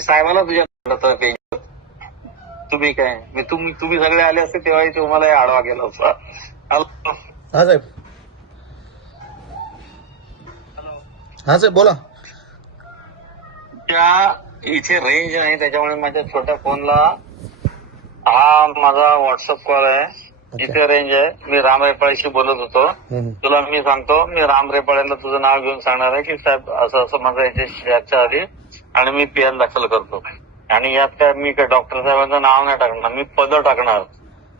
साहेबांना तुझ्या पेज तुम्ही काय तुम्ही सगळे आले असते तेव्हा तुम्हाला आडवा केला होता. हा साहेब. हा साहेब बोला. त्या इथे रेंज नाही त्याच्यामुळे माझ्या छोट्या फोनला हा माझा व्हॉट्सअप कॉल आहे. इथे रेंज आहे. मी राम रेपाळेशी बोलत होतो. तुला मी सांगतो, मी राम रेपाळेला तुझं नाव घेऊन सांगणार आहे की साहेब असं असं माझं याच्याशी चर्चा आली आणि मी पीएल दाखल करतो. आणि यात काय मी काय डॉक्टर साहेबांचं नाव नाही टाकणार, मी पद टाकणार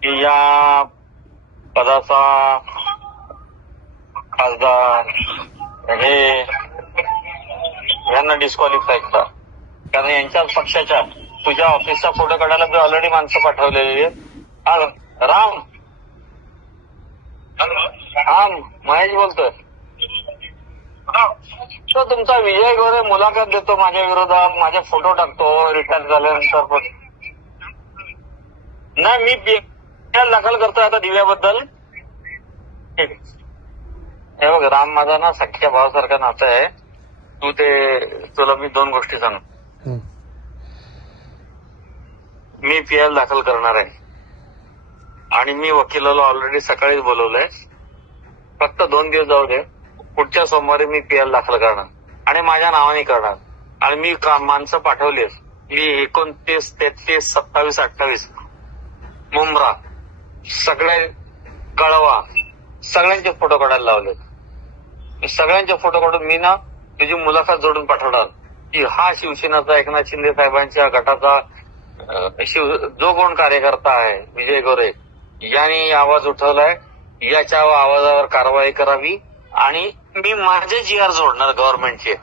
की या पदाचा खासदार हे यांना डिस्क्वालिफाय करा. कारण यांच्याच पक्षाच्या तुझ्या ऑफिसचा फोटो काढायला मी ऑलरेडी माणसं पाठवलेली आहेत. राम हा महेश बोलतोय. तो तुमचा विजय गोरे मुलाखत देतो माझ्या विरोधात, माझे फोटो टाकतो रिटायर झाल्यानंतर. पण नाही, मी पीएल दाखल करतोय आता दिव्याबद्दल. हे बघ राम माझा ना सख्या भावासारखा नातं आहे. तुला मी दोन गोष्टी सांग. मी पीएल दाखल करणार आहे आणि मी वकिलाला ऑलरेडी सकाळीच बोलवलंय. फक्त 2 दिवस जाऊ दे. पुढच्या सोमवारी मी पीएल दाखल करणार आणि माझ्या नावाने करणार. आणि मी माणसं पाठवली. मी 29, 33, 27, 28 मुंब्रा सगळे कळवा सगळ्यांचे फोटो काढायला लावले. सगळ्यांचे फोटो काढून मी ना तुझी मुलाखत जोडून पाठवणार की हा शिवसेनेचा एकनाथ शिंदे साहेबांच्या गटाचा जो कोण कार्यकर्ता आहे विजय गोरे यांनी आवाज उठवलाय, याच्या आवाजावर कारवाई करावी. आणि मी माझे GR जोडणार गव्हर्नमेंटचे.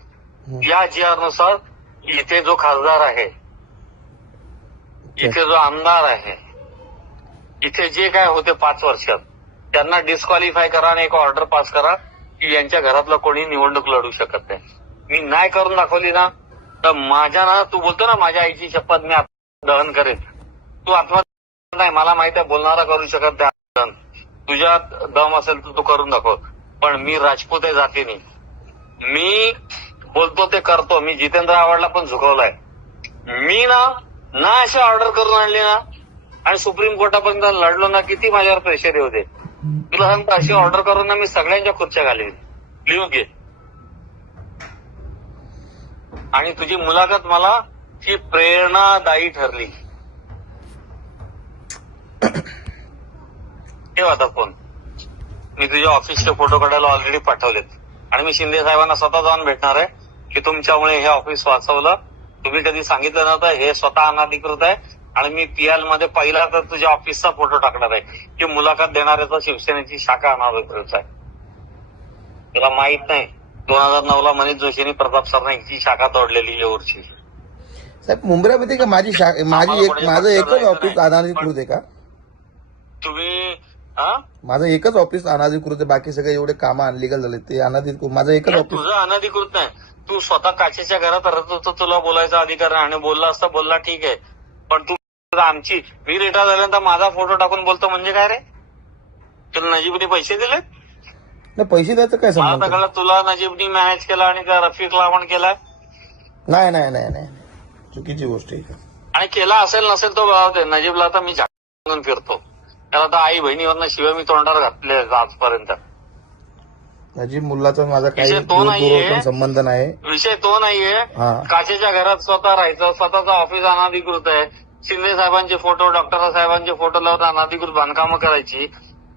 या GR नुसार इथे जो खासदार आहे, इथे जो आमदार आहे, इथे जे काय होते 5 वर्षात त्यांना डिस्क्वालिफाय करा आणि एक ऑर्डर पास करा की यांच्या घरातलं कोणी निवडणूक लढू शकत नाही. मी नाही करून दाखवली ना तर माझ्या ना तू बोलतो ना माझ्या आईची शपथ मी दहन करेन. तू आत्महत्या नाही, मला माहित आहे बोलणारा करू शकत नाही. तुझ्यात दम असेल तर तू करून दाखव. पण मी राजपूत आहे जातीने. मी बोलतो ते करतो. मी जितेंद्र आव्हाडला पण झुकवलाय. मी ना अशी ऑर्डर करून आणली ना आणि सुप्रीम कोर्टापर्यंत लढलो ना किती माझ्यावर प्रेशर येऊ दे. तुला सांगतो अशी ऑर्डर करून ना मी सगळ्यांच्या खुर्च्या घालवीन. लिहून घे. आणि तुझी मुलाखत मला ही प्रेरणादायी ठरली. ठेव आता फोन. मी तुझ्या ऑफिसचे फोटो काढायला ऑलरेडी पाठवलेत आणि मी शिंदे साहेबांना स्वतः जाऊन भेटणार आहे की तुमच्यामुळे हे ऑफिस वाचवलं. तुम्ही कधी सांगितलं नव्हतं, हे स्वतः अनधिकृत आहे. आणि मी पीएल मध्ये पहिला तर तुझ्या ऑफिसचा फोटो टाकणार आहे की मुलाखत देणाऱ्याचा शिवसेनेची शाखा अनधिकृत आहे. तुला माहित नाही 2009ला मनीष जोशींनी प्रताप सरनाईकची शाखा तोडलेली येऊरची. साहेब मुंब्र्यामध्ये का माझं एकच ऑफिस अनधिकृत आहे का? तुम्ही माझं एकच ऑफिस अनधिकृत आहे, बाकी सगळे एवढे कामं अनलिगल झाले ते अनधिकृत. माझं एकच ऑफिस. तुझं अनधिकृत नाही. तू स्वतः काचेच्या घरात राहत होतो, तुला बोलायचा अधिकार आहे. आणि बोलला असता बोलला ठीक आहे. पण तू आमची मी रिटायर झाल्यानंतर माझा फोटो टाकून बोलतो म्हणजे काय रे? तुला नजीबने पैसे दिले? नाही पैसे द्यायचं काय मला तर कळलं तुला नजीबनी मॅनेज केला आणि त्या रफिकला पण केलाय. नाही चुकीची गोष्ट आहे. आणि केला असेल नसेल तो बघावते. नजीबला तर मी झाकून फिरतो. त्याला तर आई बहिणीवरनं शिवाय मी तोंडावर घातले आजपर्यंत. नजीब मुल्लाचा माझा काही संबंध नाही. विषय तो नाहीये. काचेच्या घरात स्वतः राहायचं, स्वतःचा ऑफिस अनधिकृत आहे. शिंदे साहेबांचे फोटो, डॉक्टर साहेबांचे फोटो लावून अनधिकृत बांधकामं करायची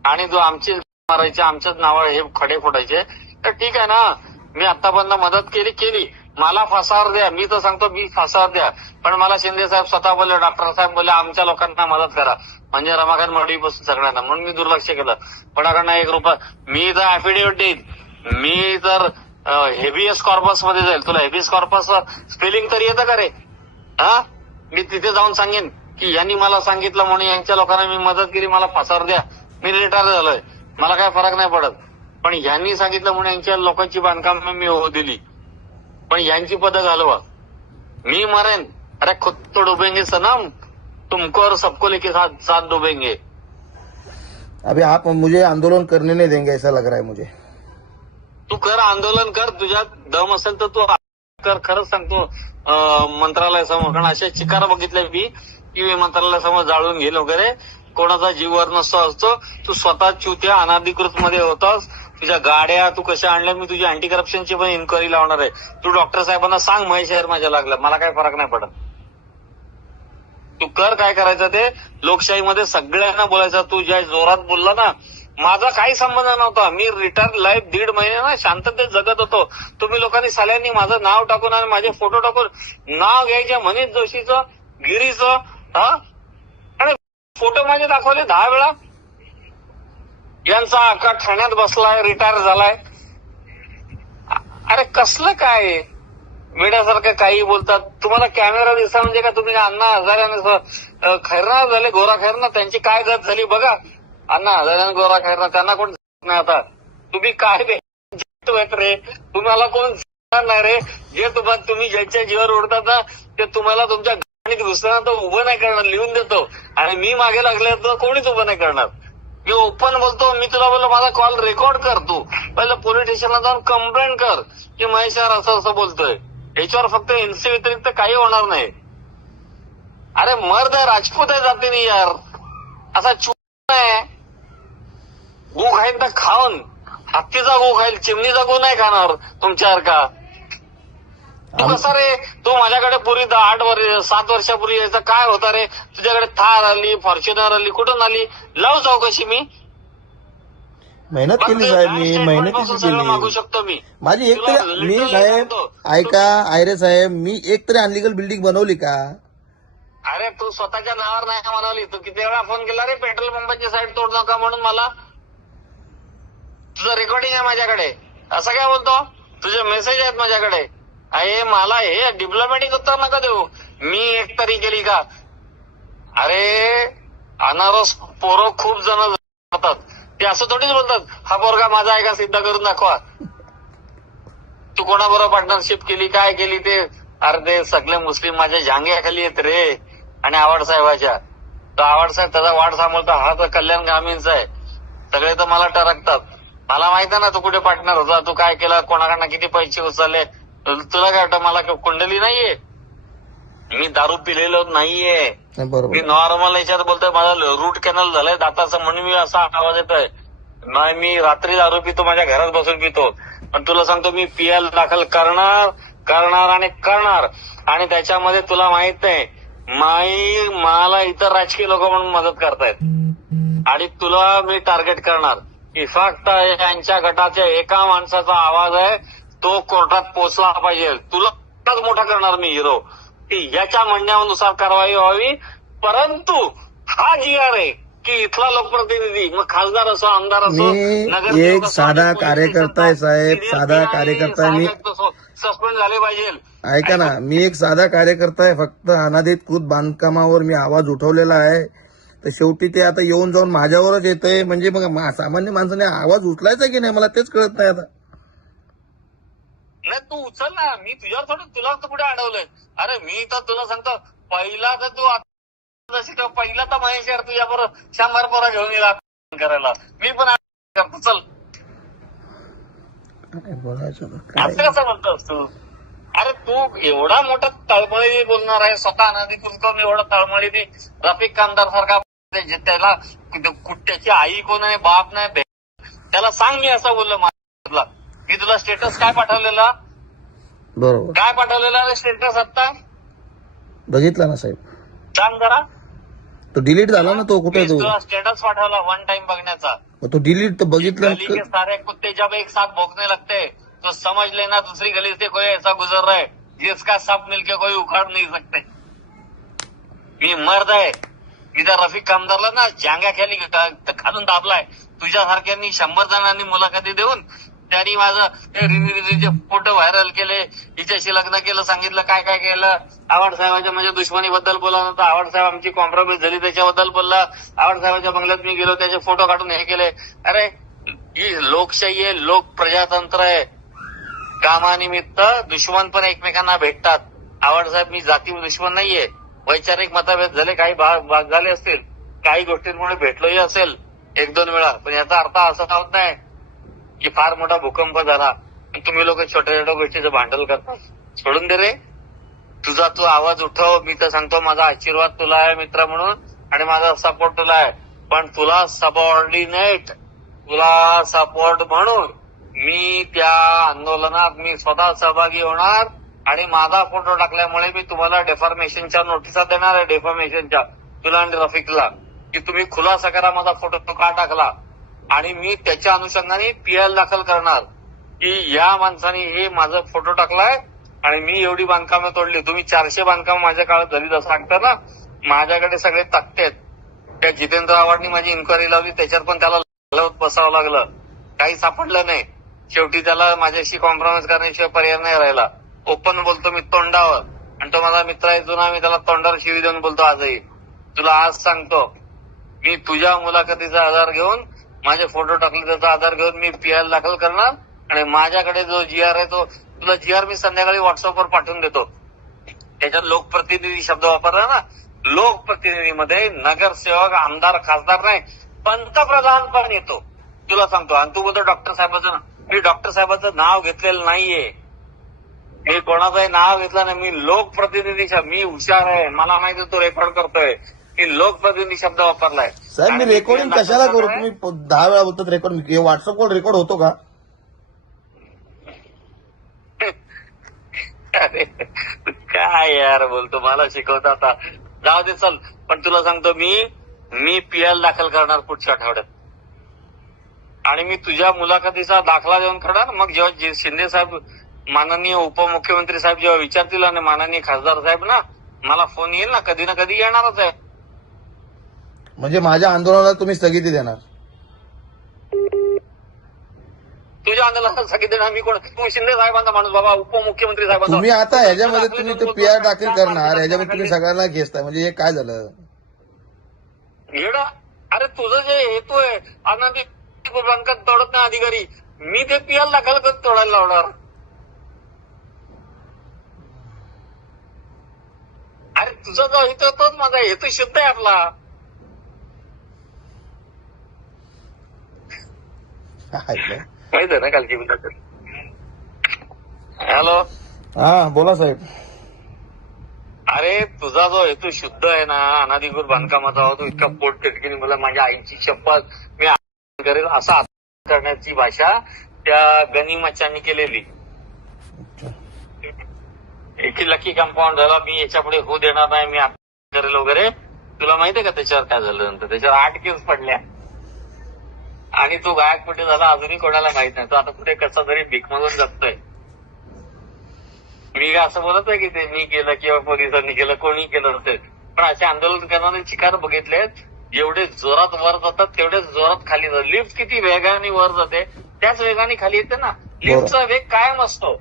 आणि जो आमची मारायचे, आमच्याच नावावर हे खडे फोडायचे. तर ठीक आहे ना, मी आतापर्यंत मदत केली. मला फासावर द्या. मी तर सांगतो मी फासावर द्या. पण मला शिंदे साहेब स्वतः बोलले, डॉक्टर साहेब बोलले आमच्या लोकांना मदत करा. म्हणजे रमाकांत मडवीपासून सगळ्यांना. म्हणून मी दुर्लक्ष केलं. कोणाकडनं 1 रुपया. मी तर ऍफिडेव्हिट देईन. मी तर हेबियस कॉर्पस मध्ये जाईल. तुला हेबियस कॉर्पस स्पेलिंग तरी येतं का रे? मी तिथे जाऊन सांगेन की यांनी मला सांगितलं म्हणून यांच्या लोकांना मी मदत केली, मला फासावर द्या. मी रिटायर झालोय, मला काय फरक नाही पडत. पण यांनी सांगितलं म्हणून यांच्या लोकांची बांधकाम मी होऊ दिली. पण यांची पदं घालवा. मी मरेन. अरे खुद तो डुबेंगे सनम, तुमको और सबको लेके साथ डुबेंगे. अभी आप मुझे आंदोलन करने नहीं देंगे ऐसा लग रहा है मुझे. तू कर आंदोलन कर. तुझ्यात दम असेल तर तू कर, खरंच सांगतो मंत्रालयासमोर, कारण अशा चिकार बघितल्या मी की मंत्रालयासमोर जाळून घेईल वगैरे, कोणाचा जीव वर नसतो असतो. तू स्वतः चुत्या अनाधिकृत मध्ये होतास. तुझ्या गाड्या तू कशा आणल्या, मी तुझी अँटी करप्शनची पण इन्क्वायरी लावणार आहे. तू डॉक्टर साहेबांना सांग महेश हेर माझ्या लागला, मला काय फरक नाही पडत. तू कर काय करायचं ते. लोकशाहीमध्ये सगळ्यांना बोलायचं. तू ज्या जोरात बोलला ना, माझा काही संबंध नव्हता. मी रिटायर लाईफ 1.5 महिने ना शांततेत जगत होतो. तुम्ही लोकांनी साल्यांनी माझं नाव टाकून आणि माझे फोटो टाकून नाव घ्यायचे मनीष जोशीचं, गिरीचं, आणि फोटो माझे दाखवले 10 वेळा. यांचा आका ठाण्यात बसलाय, रिटायर झालाय. अरे कसलं काय मीडियासारखं काही बोलतात. तुम्हाला कॅमेरा दिसला म्हणजे का तुम्ही अण्णा हजारे खैरनार झाले, गोरा खैरनार, त्यांची काय गत झाली बघा. अण्णा हजारे गोरा खैरनार त्यांना कोण नाही आता. तुम्ही काय रे, तुम्हाला कोण नाही रे. जे तुम्ही ज्यांच्या जीवावर उडतात ना ते तुम्हाला तुमच्या गाणीत घुसताना तर उभं नाही करणार, लिहून देतो. आणि मी मागे लागले तर कोणीच उभं नाही करणार. मी ओपन बोलतो. मी तुला बोललो माझा कॉल रेकॉर्ड कर. तू पहिलं पोलीस स्टेशनला जाऊन कंप्लेंट कर की महेश यार असं असं बोलतोय. याच्यावर फक्त एनसी व्यतिरिक्त काही होणार नाही. अरे मर्द आहे, राजपूत आहे जातीने यार. असा चूक आहे. गू खाईन तर खाऊन, हत्तीचा गू खाईल, चिमणीचा गू नाही खाणार तुमच्यासारखा. तू कसा रे, तू माझ्याकडे पूर्वी 7 वर्षापूर्वी यायचं काय होता रे. तुझ्याकडे थार आली, फॉर्च्युनर आली, कुठून आली, लावू चौकशी. मी मेहनत केली साहेब, मी मेहनतीची केली. मागू शकतो मी माझी एक तरी, मी साहेब ऐका आयरे साहेब, मी एक तरी अनलिगल बिल्डिंग बनवली का. अरे तू स्वतःच्या नावावर नाही बनवली. तू किती वेळा फोन केला रे पेट्रोल पंपाची साईड तोड नका म्हणून मला. तुझं रेकॉर्डिंग आहे माझ्याकडे. असं काय बोलतो. तुझे मेसेज आहेत माझ्याकडे. अरे मला हे डिप्लोमॅटिक उत्तर नका देऊ. मी एक तरी केली का. अरे अनारस पोरं खूप जण जातात, ते असं थोडीच बोलतात हा पोरगा माझा आहे का सिद्ध करून दाखवा. तू कोणाबरोबर पार्टनरशिप केली, काय केली ते. अरे ते सगळे मुस्लिम माझ्या जांग्याखाली आहेत रे. आणि आवड साहेबाच्या, तो आवड साहेब त्याचा वाढ सांभाळतो. हा तर कल्याण ग्रामीणचा आहे. सगळे तर मला टरकतात. मला माहित आहे ना तू कुठे पार्टनर होता, तू काय केलं, कोणाकडनं किती पैसे उचलले. तुला काय वाटतं मला कुंडली नाहीये. मी दारू पिलेलो नाहीये. मी नॉर्मल याच्यात बोलतोय. माझा रूट कॅनल झालाय दाताचं म्हणून मी असा आवाज येतोय. नाही मी रात्री दारू पितो, माझ्या घरात बसून पितो. पण तुला सांगतो मी पीएल दाखल करणार आणि करणार. आणि त्याच्यामध्ये तुला माहित नाही मला इतर राजकीय लोक म्हणून मदत करतायत आणि तुला मी टार्गेट करणार. फक्त यांच्या गटाच्या एका माणसाचा आवाज आहे, तो कोर्टात पोहोचला पाहिजे. तुला मोठा करणार मी हिरो. याच्या म्हणण्यानुसार कारवाई व्हावी. परंतु हा जी आर आहे की इथला लोकप्रतिनिधी, मग खासदार असो, आमदार असो, मी एक साधा कार्यकर्ता आहे साहेब, साधा कार्यकर्ता. मी सस्पेंड झाले पाहिजे. ऐका ना, मी एक साधा कार्यकर्ता आहे. फक्त अनधिकृत बांधकामावर मी आवाज उठवलेला आहे. तर शेवटी ते आता येऊन जाऊन माझ्यावरच येतंय. म्हणजे मग सामान्य माणसाने आवाज उचलायचा की नाही मला तेच कळत नाही आता. नाही तू उचल ना. मी तुझ्यावर थोडं तुला तर कुठे अडवलंय. अरे मी तर तुला सांगतो पहिला तर तू पहिला तर महेश यार तुझ्याबरोबर 100 पोरा घेऊन येईल करायला. मी पण करतो. चल असं कसं म्हणतोस तू. अरे तू एवढा मोठा तळमळी बोलणार आहे. स्वतः अनधिकृत करून एवढा तळमळी ती रफिक कामदार सारखा. त्याला त्याची आई कोण आहे, बाप नाही, त्याला सांग मी असं बोललो. माझ्यातला मी तुला स्टेटस काय पाठवलेला, बरोबर काय पाठवलेला रे स्टेटस आता बघितला ना साहेब. सांग जरा. तो डिलीट झाला ना. तो कुठे तुला स्टेटस पाठवला 1 टाइम बघण्याचा. तो डिलीट तर बघितला. गली के सारे कुत्ते जब एक साथ भौंकने लगते तो समझ लेना दूसरी गली से कोई ऐसा गुजर रहा है जिसका सब मिलके कोई उखाड़ नहीं सकते. मी मर्द आहे. मी त्या रफिक कामदारला ना जांग्या खाली घालून दाबलाय. तुझ्यासारख्यांनी 100 जणांनी मुलाखती देऊन त्यांनी माझं रिलीचे फोटो व्हायरल केले. हिच्याशी लग्न केलं, सांगितलं काय काय केलं. आवड साहेबांच्या म्हणजे दुश्मनीबद्दल बोला नव्हता. आवड साहेब आमची कॉम्प्रोमाइज झाली त्याच्याबद्दल बोलला. आवड साहेबांच्या बंगल्यात मी गेलो, त्याचे फोटो काढून हे केले. अरे ही लोकशाही आहे, लोक प्रजातंत्र आहे. कामानिमित्त दुश्मन पण एकमेकांना भेटतात. आवड साहेब मी जाती दुश्मन नाहीये. वैचारिक मतभेद झाले, काही भाग झाले असतील, काही गोष्टींमुळे भेटलोही असेल 1-2 वेळा. पण याचा अर्थ असा होत नाही की फार मोठा भूकंप झाला तुम्ही लोक छोट्या छोट्या गोष्टीचं भांडण करता. सोडून दे रे. तुझा तू आवाज उठव. मी तर सांगतो माझा आशीर्वाद तुला आहे मित्र म्हणून आणि माझा सपोर्ट तुला आहे. पण तुला सबऑर्डिनेट, तुला सपोर्ट म्हणून मी त्या आंदोलनात मी स्वतः सहभागी होणार आणि माझा फोटो टाकल्यामुळे मी तुम्हाला डेफॉर्मेशनच्या नोटिसा देणार आहे. डेफॉर्मेशनच्या तुला आणि रफिकला की तुम्ही खुलासा करा माझा फोटो तो का टाकला. आणि मी त्याच्या अनुषंगाने पीएल दाखल करणार की या माणसाने हे माझा फोटो टाकलाय आणि मी एवढी बांधकामं तोडली. तुम्ही 400 बांधकामं माझ्या काळात झाली जसं सांगता ना. माझ्याकडे सगळे तक्ते आहेत. त्या जितेंद्र आव्हाडनी माझी इन्क्वायरी लावली, त्याच्यात पण त्याला लावत बसावं लागलं. काही सापडलं नाही. शेवटी त्याला माझ्याशी कॉम्प्रोमाइज करण्याशिवाय पर्याय नाही राहिला. ओपन बोलतो मी तोंडावर आणि तो माझा मित्र आहे जुना. मी त्याला तोंडावर शिवी देऊन बोलतो आजही. तुला आज सांगतो मी तुझ्या मुलाखतीचा आधार घेऊन, माझे फोटो टाकले त्याचा आधार घेऊन मी पीएल दाखल करणार आणि माझ्याकडे जो जीआर आहे तो तुला जीआर मी संध्याकाळी व्हॉट्सअपवर पाठवून देतो. त्याच्यात लोकप्रतिनिधी शब्द वापरला ना. लोकप्रतिनिधीमध्ये नगरसेवक, आमदार, खासदार नाही, पंतप्रधान पण येतो. तुला सांगतो. आणि तू बोलतो डॉक्टर साहेबांचं, मी डॉक्टर साहेबांचं नाव घेतलेलं नाहीये. मी कोणाचंही नाव घेतलं नाही. मी लोकप्रतिनिधी, मी हुशार आहे, मला माहिती तो रेकॉर्ड करतोय. मी लोकप्रतिनिधी शब्द वापरलाय. साहेब मी रेकॉर्डिंग कशाला करू? तुम्ही 10 वेळा बोलतात रेकॉर्ड. व्हॉट्सअपवर रेकॉर्ड होतो का? अरे काय यार बोलतो, मला शिकवता आता. जाऊ दे चल. पण तुला सांगतो मी पीएल दाखल करणार पुढच्या आठवड्यात आणि मी तुझ्या मुलाखतीचा दाखला देऊन करणार. मग जेव्हा शिंदे साहेब, माननीय उपमुख्यमंत्री साहेब जेव्हा विचारतील आणि माननीय खासदार साहेब ना, मला फोन येईल ना, कधी येणारच आहे. म्हणजे माझ्या आंदोलनाला तुम्ही स्थगिती देणार? तुझ्या आंदोलनाला स्थगिती देणार मी कोण? तू शिंदे साहेबांचा माणूस बाबा, उपमुख्यमंत्री साहेबांचा. तुम्ही आता ह्याच्यामध्ये तुम्ही ते पीआर दाखल करणार, ह्याच्यामध्ये तुम्ही सगळ्यांना घेताय, म्हणजे हे काय झालं? अरे तुझं जे हेतू आहे अनादी बँकात तोडत नाही अधिकारी, मी ते पीएल दाखल करत तोडायला लावणार. अरे तुझा जो हेतू तोच माझा हेतू शुद्ध आहे आपला. माहित आहे ना कालची मुलाखत. हॅलो. हा बोला साहेब. अरे तुझा जो हेतू शुद्ध आहे ना, अनाधिकृत बांधकामाचा होतो, इतका पोट तिटकीने मला माझ्या आईची शपथ मी करेल असा करण्याची भाषा त्या गनिमच्यांनी केलेली. एक लकी कंपाऊंड झाला, मी याच्या पुढे होऊ देणार नाही, मी करेल वगैरे. तुला माहितीये का त्याच्यावर काय झालं नंतर? त्याच्यावर 8 केस पडल्या आणि तो गायक कुठे झाला अजूनही कोणाला माहित नाही. तो आता कुठे कसा तरी भीक मागून जगतोय. मी काय असं बोलत आहे की ते मी केलं किंवा पोलिसांनी केलं, कोणी केलं नसेल. पण असे आंदोलन करणारे शिकार बघितलेत, जेवढे जोरात वर जातात तेवढेच जोरात खाली जातात. लिफ्ट किती वेगाने वर जाते त्याच वेगाने खाली येते ना. लिफ्टचा वेग कायम असतो.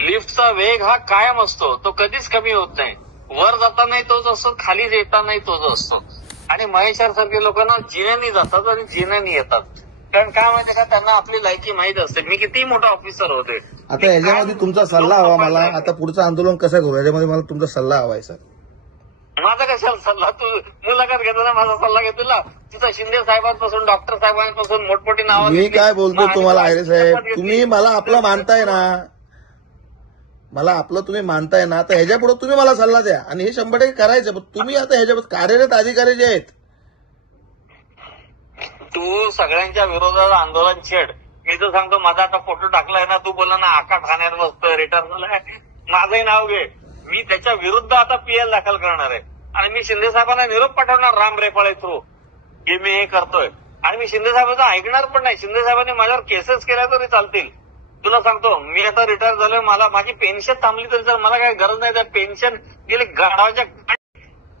लिफ्टचा वेग हा कायम असतो, तो कधीच कमी होत नाही. वर जातानाही तोच असतो, खाली येतानाही तोच असतो. आणि महेश्वर सारखे लोकांना जिन्यानी जातात आणि जिन्यानी येतात. कारण काय माहिती का, त्यांना आपली लायकी माहित असते. मी किती मोठा ऑफिसर होते. आता याच्यामध्ये तुमचा सल्ला हवा मला. आता पुढचं आंदोलन कसं करू याच्यामध्ये मला तुमचा सल्ला हवाय सर. माझा कशाला सल्ला? तू मुलाखत घेताना माझा सल्ला घेतला. तुझा शिंदे साहेबांपासून डॉक्टर साहेबांपासून मोठमोठी नावं. मी काय बोलतो तुम्हाला आयरे साहेब, तुम्ही मला आपलं मानताय ना, मला आपलं तुम्ही मानताय ना, तर ह्याच्या पुढे तुम्ही मला सल्ला द्या आणि हे 100% करायचं. पण तुम्ही आता ह्याच्यावर कार्यरत अधिकारी जे आहेत, तू सगळ्यांच्या विरोधात आंदोलन छेड. मी तर सांगतो माझा आता फोटो टाकलाय ना, तू बोलला ना आका ठाण्यात बसतोय, रिटर्न झालाय, माझंही नाव घे. मी त्याच्या विरुद्ध आता पीएल दाखल करणार आहे आणि मी शिंदे साहेबांना निरोप पाठवणार राम रेपाळे थ्रू की मी हे करतोय. आणि मी शिंदे साहेबांचं ऐकणार पण नाही. शिंदे साहेबांनी माझ्यावर केसेस केल्या तरी चालतील. तुला सांगतो मी आता रिटायर झालोय, मला माझी पेन्शन थांबली तरी तर मला काय गरज नाही. त्या पेन्शन गेले गाडाच्या,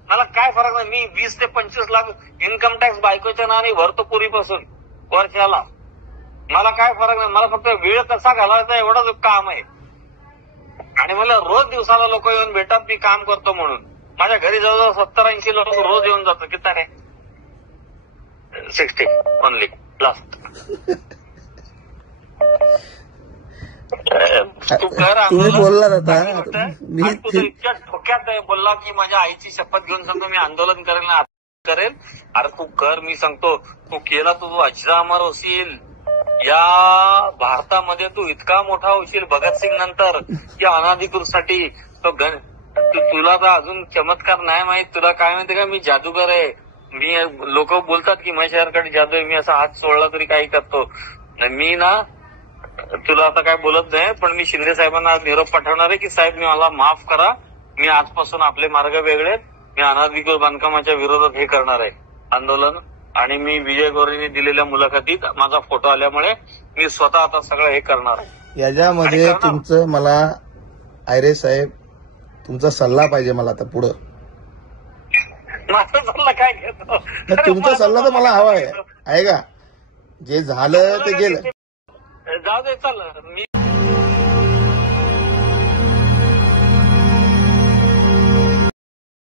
मला काय फरक नाही. मी 20 ते 25 लाख इन्कम टॅक्स बायकोच्या नावाने भरतो पूर्वीपासून वर्षाला. मला काय फरक नाही. मला फक्त वेळ कसा घालायचा एवढंच काम आहे. आणि मला रोज दिवसाला लोक येऊन भेटतात मी काम करतो म्हणून. माझ्या घरी जवळजवळ 70-80 लोक रोज येऊन जातो. किती रे? 60 ओनली लास्ट. तू कर. तुम्ही बोलला आता मी तू इतक्या ठोक्यात बोलला की माझ्या आईची शपथ घेऊन सांगतो मी आंदोलन करेल ना करेल. अरे तू कर, मी सांगतो तू केला तू अजरामर होशील. या भारतामध्ये तू इतका मोठा होशील भगतसिंग नंतर की अनाधिकृतसाठी तुला तर अजून चमत्कार नाही माहित. तुला काय माहिती का, मी जादूगर आहे. मी लोक बोलतात की माझ्याकडे जादू आहे, मी असा हात सोडला तरी काही करतो. मी ना तुला आता काय बोलत नाही, पण मी शिंदे साहेबांना आज निरोप पाठवणार आहे की साहेब मी मला माफ करा, मी आजपासून आपले मार्ग वेगळे, मी अनाधिकृत बांधकामाच्या विरोधात हे करणार आहे आंदोलन. आणि मी विजय गौरींनी दिलेल्या मुलाखतीत माझा फोटो आल्यामुळे मी स्वतः आता सगळं हे करणार आहे. याच्यामध्ये तुमचं मला आयरे साहेब तुमचा सल्ला पाहिजे मला आता पुढं. माझा सल्ला काय घेतो, तुमचा सल्ला तर मला हवा आहे का. जे झालं ते गेलं. जाऊ दे, चल मी